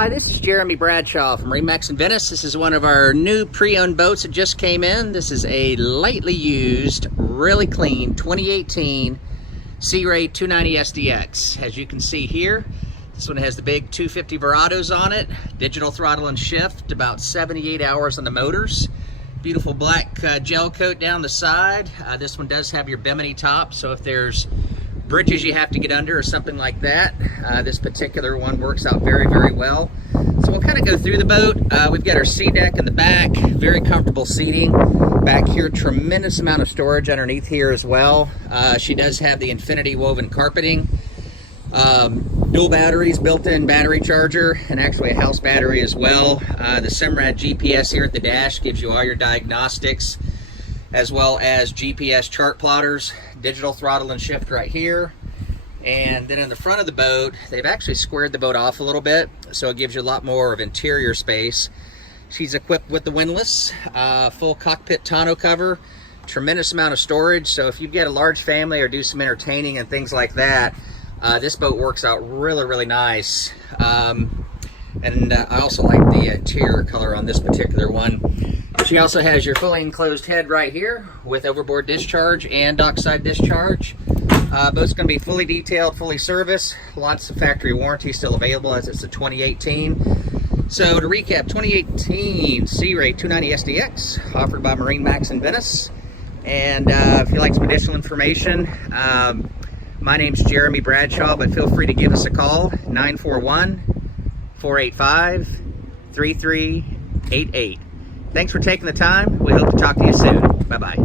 Hi, this is Jeremy Bradshaw from MarineMax Venice. This is one of our new pre-owned boats that just came in. This is a lightly used, really clean 2018 Sea Ray 290 SDX. As you can see here, this one has the big 250 Verados on it, digital throttle and shift, about 78 hours on the motors. Beautiful black gel coat down the side. This one does have your bimini top, so if there's bridges you have to get under or something like that, this particular one works out very, very well. So we'll kind of go through the boat. We've got our sea deck in the back, very comfortable seating. Back here, tremendous amount of storage underneath here as well. She does have the infinity woven carpeting. Dual batteries, built-in battery charger, and actually a house battery as well. The Simrad GPS here at the dash gives you all your diagnostics, as well as GPS chart plotters, digital throttle and shift right here. And then in the front of the boat, they've actually squared the boat off a little bit, so it gives you a lot more of interior space. She's equipped with the windlass, full cockpit tonneau cover, tremendous amount of storage, so if you get a large family or do some entertaining and things like that, this boat works out really, really nice. I also like the interior color on this particular one. She also has your fully enclosed head right here with overboard discharge and dockside discharge. Boat's going to be fully detailed, fully serviced. Lots of factory warranty still available as it's a 2018. So to recap, 2018 Sea Ray 290 SDX offered by MarineMax in Venice. And if you'd like some additional information, my name's Jeremy Bradshaw, but feel free to give us a call, 941-485-3388. Thanks for taking the time. We hope to talk to you soon. Bye-bye.